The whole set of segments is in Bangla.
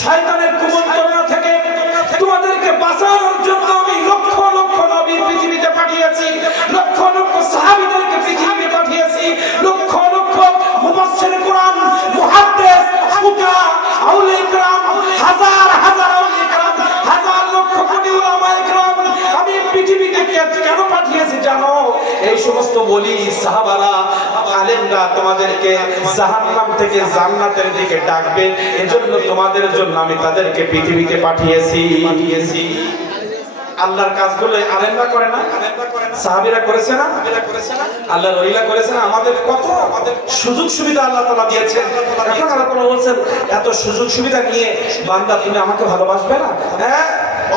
শয়তানের কুমন্ত্রণা থেকে তোমাদেরকে বাঁচানোর জন্য আমি লক্ষ লক্ষ নবী পৃথিবীতে পাঠিয়েছি, লক্ষ লক্ষ সাহাবীদেরকে পৃথিবীতে পাঠিয়েছি, লক্ষ লক্ষ মুফাসসির কোরআন, মুহাদ্দিস, ফুকাহা, আউলিয়া কিরাম, হাজার হাজার আউলিয়া কিরাম, হাজার লক্ষ কোটি উলামায়ে কিরাম আমি পৃথিবীতে কেন পাঠিয়েছি জানো? এই সমস্ত ওলি সাহাবারা আলেমরা তোমাদেরকে জাহান্নাম থেকে জান্নাতের দিকে ডাকবে, এজন্য তোমাদের জন্য আমি তাদেরকে পৃথিবীতে পাঠিয়েছি। আল্লাহর কাজগুলো আলেমরা করে না, সাহাবীরা করেছে না, আল্লাহর ওলিরা করেছে না। আমাদের কত সুযোগ সুবিধা আল্লাহ তাআলা দিয়েছেন। এখন আল্লাহ তাআলা বলেন এত সুযোগ সুবিধা নিয়ে বান্দা তুমি আমাকে ভালোবাসবে না? হ্যাঁ,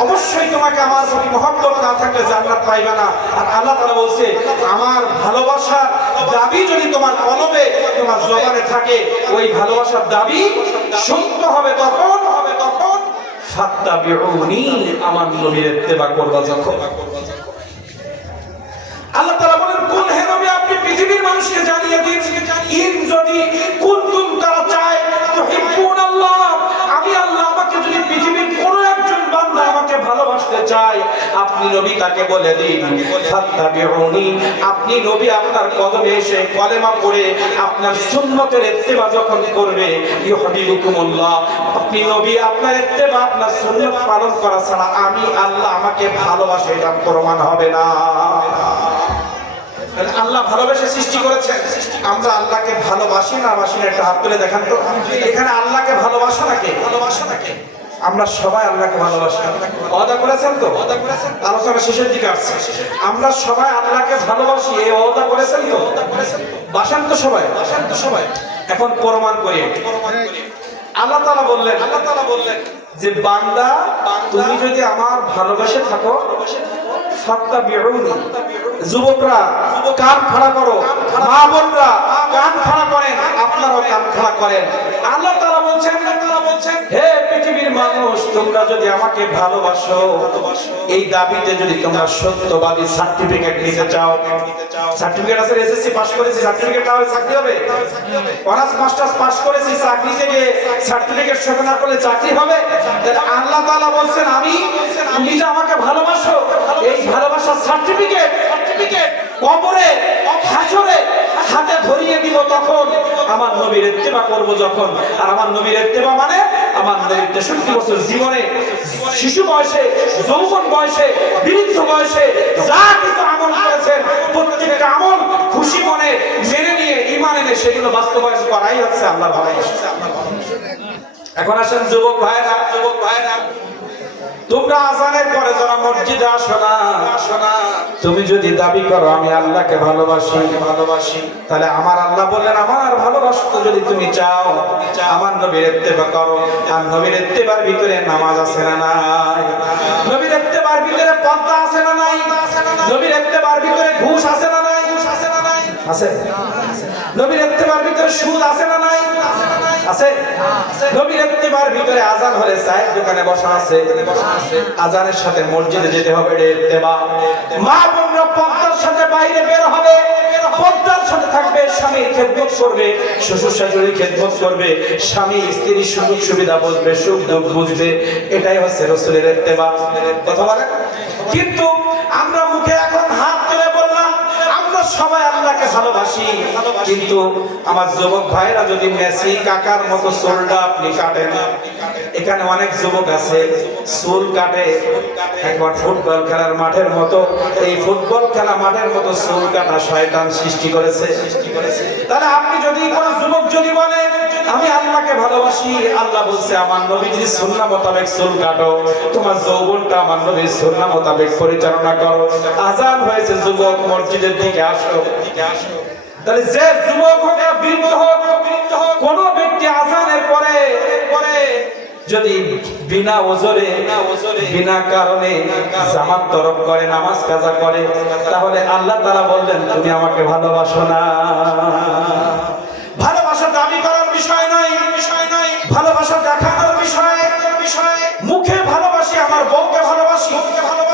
অবশ্যই তোমাকে আমার প্রতি মহব্বত না থাকলে জান্নাত পাইবে না। আর আল্লাহ তাআলা বলছে আমার ভালোবাসার দাবি যদি তোমার কলবে তোমার জবানে থাকে, ওই ভালোবাসার দাবি সত্য হবে তখন ফাত্তাবিউনি, আমার নবীর ইত্তেবা করবা যখন। আল্লাহ তাআলা বলেন কুল হে নবী আপনি পৃথিবীর মানুষকে জানিয়ে দিন ইন যদি কুনতুম তারা চায় তুহিব্বুনাল্লাহ, আমি আল্লাহ আমাকে যদি পৃথিবীর কোন একজন বান্দা আমাকে ভালোবাসতে চায়, আপনি নবী তাকে বলে দিন ফাত্তাবিউনি, আপনি নবী আপনার কদমে এসে কলেমা পড়ে আপনার সুন্নতের ইত্তেবা যখন করবে ইউহিব্বুকুমুল্লাহ, আপনি নবী আপনার ইত্তেবা আপনার সুন্নাত পালন করা ছাড়া আমি আল্লাহ আমাকে ভালোবাসে এটা প্রমাণ হবে না। আল্লাহ ভালোবেসে সৃষ্টি করেছেন, আমরা আল্লাহকে ভালোবাসি না বাসি না একটা হাত তুলে দেখান তো। এখানে আল্লাহকে ভালোবাসা নাকি? আমরা সবাই আল্লাহকে ভালোবাসি। ওয়াদা করেছেন তো? আলোচনা শেষের দিকে আসছে। আমরা সবাই আল্লাহকে ভালোবাসি, এই ওয়াদা করেছেন তো? বাসেন তো সবাই? এখন প্রমাণ করি। আল্লাহ তাআলা বললেন যে বান্দা তুমি যদি আমার ভালোবাসে থাকো ফাত্তাবিউনি, যুবকরা কান খাড়া করো, মা বোনরা কান খাড়া করেন, আপনারাও কান খাড়া করেন। আল্লাহ তাআলা বলছেন হে পৃথিবীর মানুষ তোমরা যদি আমাকে ভালোবাসো, এই দাবিতে যদি তোমরা সত্যবাদী সার্টিফিকেট নিতে চাও, সার্টিফিকেট আছে এসএসসি পাস করেছি সার্টিফিকেট না হলে চাকরি হবে, অনার্স মাস্টার্স পাস করেছি চাকরি থেকে সার্টিফিকেট শোধ না করলে চাকরি হবে? তাহলে আল্লাহ তাআলা বলছেন আমি তুমি যে আমাকে ভালোবাসো, এই ভালোবাসার সার্টিফিকেট কবরে হাসরে হাতে ধরিয়ে দিব তখন আমার নবীর ইত্তেবা করব যখন। আর আমার নবীর ইত্তেবা মানে আমার নবীর 63 বছর জীবনে শিশু বয়সে, যৌবন বয়সে, বৃদ্ধ বয়সে যা কিছু আমল করেছেন প্রত্যেকটা আমল খুশি মনে মেনে নিয়ে ঈমান এনে সেগুলো বাস্তবায়ন করাই হচ্ছে আল্লাহর ভালোবাসা। এখন আসেন যুবক ভাইরা, তোমরা আযানের পরে যারা মসজিদে আসো না, তুমি যদি দাবি করো আমি আল্লাহকে ভালোবাসি, তাহলে আমার আল্লাহ বললেন আমার ভালোবাসতে যদি তুমি চাও আমার নবীর ইত্তেবা করো। আর নবীর ইত্তেবার ভিতরে নামাজ আছে না নাই? নবীর ইত্তেবার ভিতরে পর্দা আছে না নাই? নবীর ইত্তেবার ভিতরে ঘুষ আছে না নাই? আছে। নবীর ইত্তেবার ভিতরে সুদ আছে না নাই? আছে। নবীর ইত্তেবার ভিতরে আযান হলে চায়ের দোকানে বসা আছে, আযানের সাথে মসজিদে যেতে হবে, এটা ইত্তেবা। মা বোনরা পর্দার সাথে বাইরে বের হবে, পর্দার সাথে থাকবে, স্বামীর খেদমত করবে, শ্বশুর শাশুড়ির খেদমত করবে, স্বামী স্ত্রীর সুযোগ সুবিধা বুঝবে, সুখ দুঃখ বুঝবে, এটাই হচ্ছে রাসূলের ইত্তেবা। কথা বলেন? কিন্তু আমরা মুখে এখন হাত তুলে বললাম আমরা সবাই আল্লাহকে ভালোবাসি, কিন্তু আমার যুবক ভাইরা যদি মেসি কাকার মতো চুলটা আপনি কাটেন, এখানে অনেক যুবক আছে চুল কাটে একবার ফুটবল খেলার মাঠের মতো, এই ফুটবল খেলা মাঠের মতো চুল কাটা শয়তান সৃষ্টি করেছে। তাহলে আপনি যদি কোন যুবক যদি বলে আমি আল্লাহকে ভালোবাসি, আল্লাহ বলছে আমার নবীর সুন্নাহ মোতাবেক চুল কাটো, তোমার যৌবনটা আমার নবীর সুন্নাহ মোতাবেক পরিচালনা করো। আযান হয়েছে যুবক মসজিদের দিকে আসো। তাহলে যে যুবক হোক বৃদ্ধ হোক, কোন ব্যক্তি আযানের পরে যদি বিনা ওজরে বিনা কারণে জামাত তরক করে, নামাজ কাজা করে, তাহলে আল্লাহ তাআলা বললেন তুমি আমাকে ভালোবাসো না। ভালোবাসা দাবি করার বিষয় নয়, ভালোবাসা দেখানোর বিষয়। মুখে ভালোবাসি, আমার বউকে ভালোবাসি,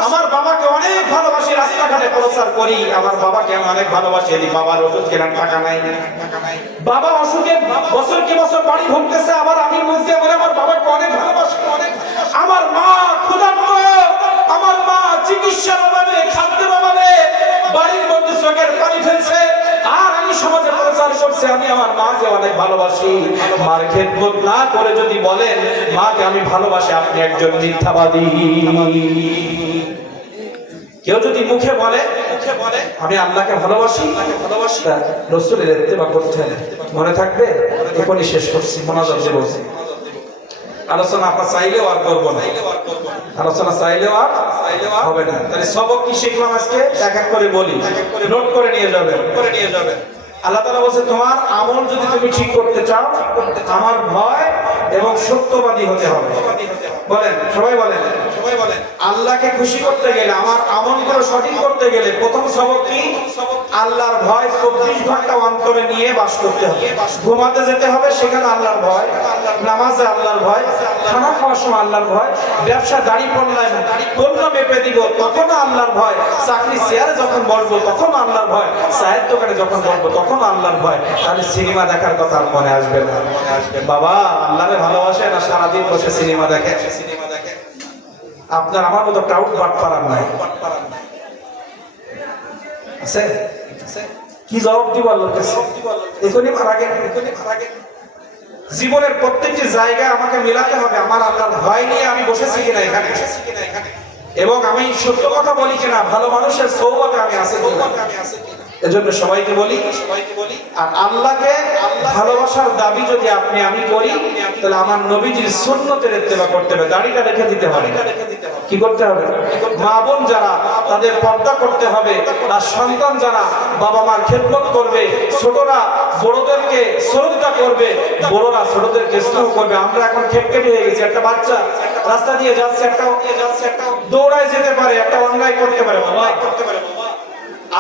আমার বাবাকে অনেক ভালোবাসি, রাস্তাঘাটে প্রচার করি আমার বাবাকে আমি অনেক ভালোবাসি, বাবার ওষুধ কেনার টাকা নাই, বাবা অসুখে বছর কি বছর বাড়ি ভুগতেছে, আবার আমি মুখে বলে আমার বাবাকে অনেক ভালোবাসি। মাকে অনেক ভালোবাসি, মার খেদমত না করে যদি বলেন মাকে আমি ভালোবাসি, আপনি একজন মিথ্যাবাদী। কেউ যদি মুখে বলে আমি আল্লাহকে ভালোবাসি, রাসূলের ইত্তেবা করতে হবে, মনে থাকবে? এখনই শেষ করছি, মোনাজাত দেব। আলোচনা আপনার চাইলেও আর করবো না, আলোচনা চাইলেও আর হবে না। তাহলে সবক কি শিখলাম আজকে এক এক করে বলি, নোট করে নিয়ে যাবেন। আল্লাহ তাআলা বলেছে তোমার আমল যদি তুমি ঠিক করতে চাও, আমার ভয় এবং সত্যবাদী হতে হবে। বলেন, সবাই বলেন, আল্লাহকে খুশি করতে গেলে, আমার আমলগুলো সঠিক করতে গেলে প্রথম সবক কি? আল্লাহর ভয় 24 ঘন্টা অন্তরে নিয়ে বাস করতে হবে। ঘুমাতে যেতে হবে, সেখানে আল্লাহর ভয়, নামাজে আল্লাহর ভয়, খানা খাওয়ার সময় আল্লাহর ভয়, ব্যবসা দাড়ি পড়লায় পণ্য মেপে দিব তখনও আল্লাহর ভয়, চাকরি চেয়ারে যখন বসবো তখন আল্লাহর ভয়, চায়ের দোকানে যখন বসবো তখন আল্লাহর ভয়। তাহলে সিনেমা দেখার কথা আর মনে আসবে না। বাবা আল্লাহরে ভালোবাসে না সারাদিন বসে সিনেমা দেখে? আপনার আমার মতো টাউট বাট পারার নাই আছে? কি জবাব দিব আল্লাহর কাছে? এখনই মারা গেল। জীবনের প্রত্যেকটি জায়গায় আমাকে মিলাতে হবে আমার আল্লাহর ভয় নিয়ে আমি বসেছি কিনা এখানে, এবং আমি সত্য কথা বলি কিনা, ভালো মানুষের সৌবতে আমি আছি কিনা। এজন্য সবাইকে বলি, আর আল্লাহকে ভালোবাসার দাবি যদি আপনি আমি করি, তাহলে আমার নবীজির সুন্নতের ইত্তেবা করতে হবে, দাড়িটা রেখে দিতে হবে। কি করতে হবে? মা বোন যারা তাদের পর্দা করতে হবে, আর সন্তান যারা বাবা মার খেদমত করবে, ছোটরা বড়দেরকে শ্রদ্ধা করবে, বড়রা ছোটদেরকে স্নেহ করবে। আমরা এখন খেপকেটে হয়ে গেছি। একটা বাচ্চা রাস্তা দিয়ে যাচ্ছে, একটা দৌড়ায় যেতে পারে, একটা অন্যায় করতে পারে।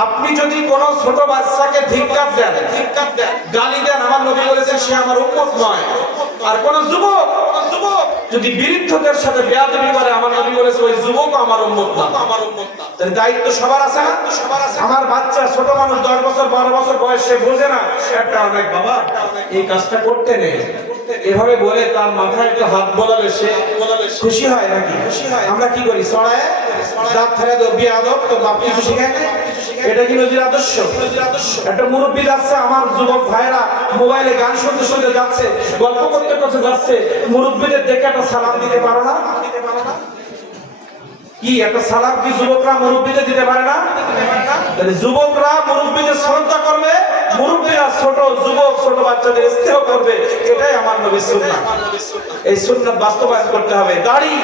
আপনি যদি কোন ছোট বাচ্চাকে ধিক্কার দেন, গালি দেন, আমার নবী বলেছেন সে আমার উম্মত নয়। আর কোন যুবক যদি বৃদ্ধদের সাথে বেয়াদবি করে, আমার নবী বলেছে ওই যুবক আমার উম্মত না। তাহলে দায়িত্ব সবার আছে না? আমার বাচ্চা ছোট মানুষ 10 বছর 12 বছর বয়সে বোঝে না, একটা অনেক বাবা এই কাজটা করতে নেই এভাবে বলে তার মাথায় একটা হাত বোলালে সে খুশি হয় নাকি? আমরা কি করি? ছড়ায় দাঁত ফেলে দেব, বিয়াদব, তো বাপ কিছু শিখায় না। এটা কি নবীর আদর্শ? একটা মুরব্বী যাচ্ছে, আমার যুবক ভাইরা মোবাইলে গান শুনতে শুনতে যাচ্ছে, গল্প করতে করতে যাচ্ছে, মুরব্বীদের দেখে একটা সালাম দিতে পারো না? কি একটা সালাম কি যুবকরা মুরব্বীদের দিতে পারে না? তাহলে যুবকরা মুরব্বীদের শ্রদ্ধা করবে, মুরব্বীরা ছোট যুবক ছোট বাচ্চাদের স্নেহ করবে। এটাই আমার নবীর সুন্নাহ। এই সুন্নাহ বাস্তবায়ন করতে হবে। দাড়ি,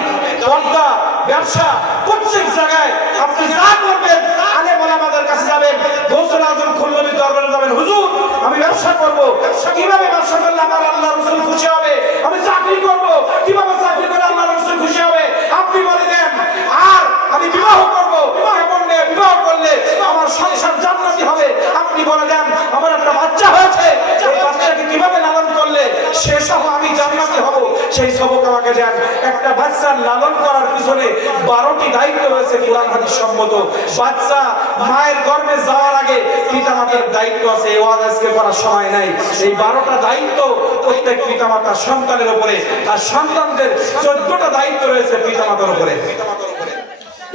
পর্দা, ব্যবসা, প্রত্যেক জায়গায় আপনি যা করবেন, আলেম ওলামাদের কাছে যাবেন, গৌসুল আজম খুল্লবীর দরবারে যাবেন, হুজুর আমি ব্যবসা করব, কিভাবে ব্যবসা করলে আমার আল্লাহ রাসূল খুশি হবে? আমি চাকরি করব, কিভাবে চাকরি করে আল্লাহ রাসূল খুশি হবে? আপনি বলে দেন। আর আমি বিবাহ করব, কেমন মেয়ে বিবাহ করলে আমার সংসার জান্নাতি হবে? আপনি বলে দেন। আমার একটা বাচ্চা হয়েছে, এই বাচ্চাকে কিভাবে লালন করলে সেসব আমি জান্নাতি হব, সেই সবক আমাকে দেন। একটা বাচ্চার লালন করার পিছনে 12টি দায়িত্ব রয়েছে কোরআন হাদিস সম্মত। বাচ্চা মায়ের গর্ভে যাওয়ার আগে পিতামাতার দায়িত্ব আছে, এই ওয়াজ আজকে করার সময় নাই। এই 12টা দায়িত্ব প্রত্যেক পিতামাতার সন্তানের উপরে, আর সন্তানদের 14টা দায়িত্ব রয়েছে পিতামাতার উপরে।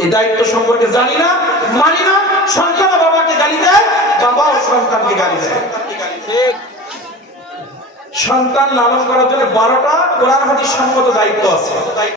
এই দায়িত্ব সম্পর্কে জানি না, মানি না। সন্তান বাবাকে গালি দেয়, বাবাও সন্তানকে গালি দেয়। সন্তান লালন করার জন্য 12টা কোরআন হাদিস সম্মত দায়িত্ব আছে।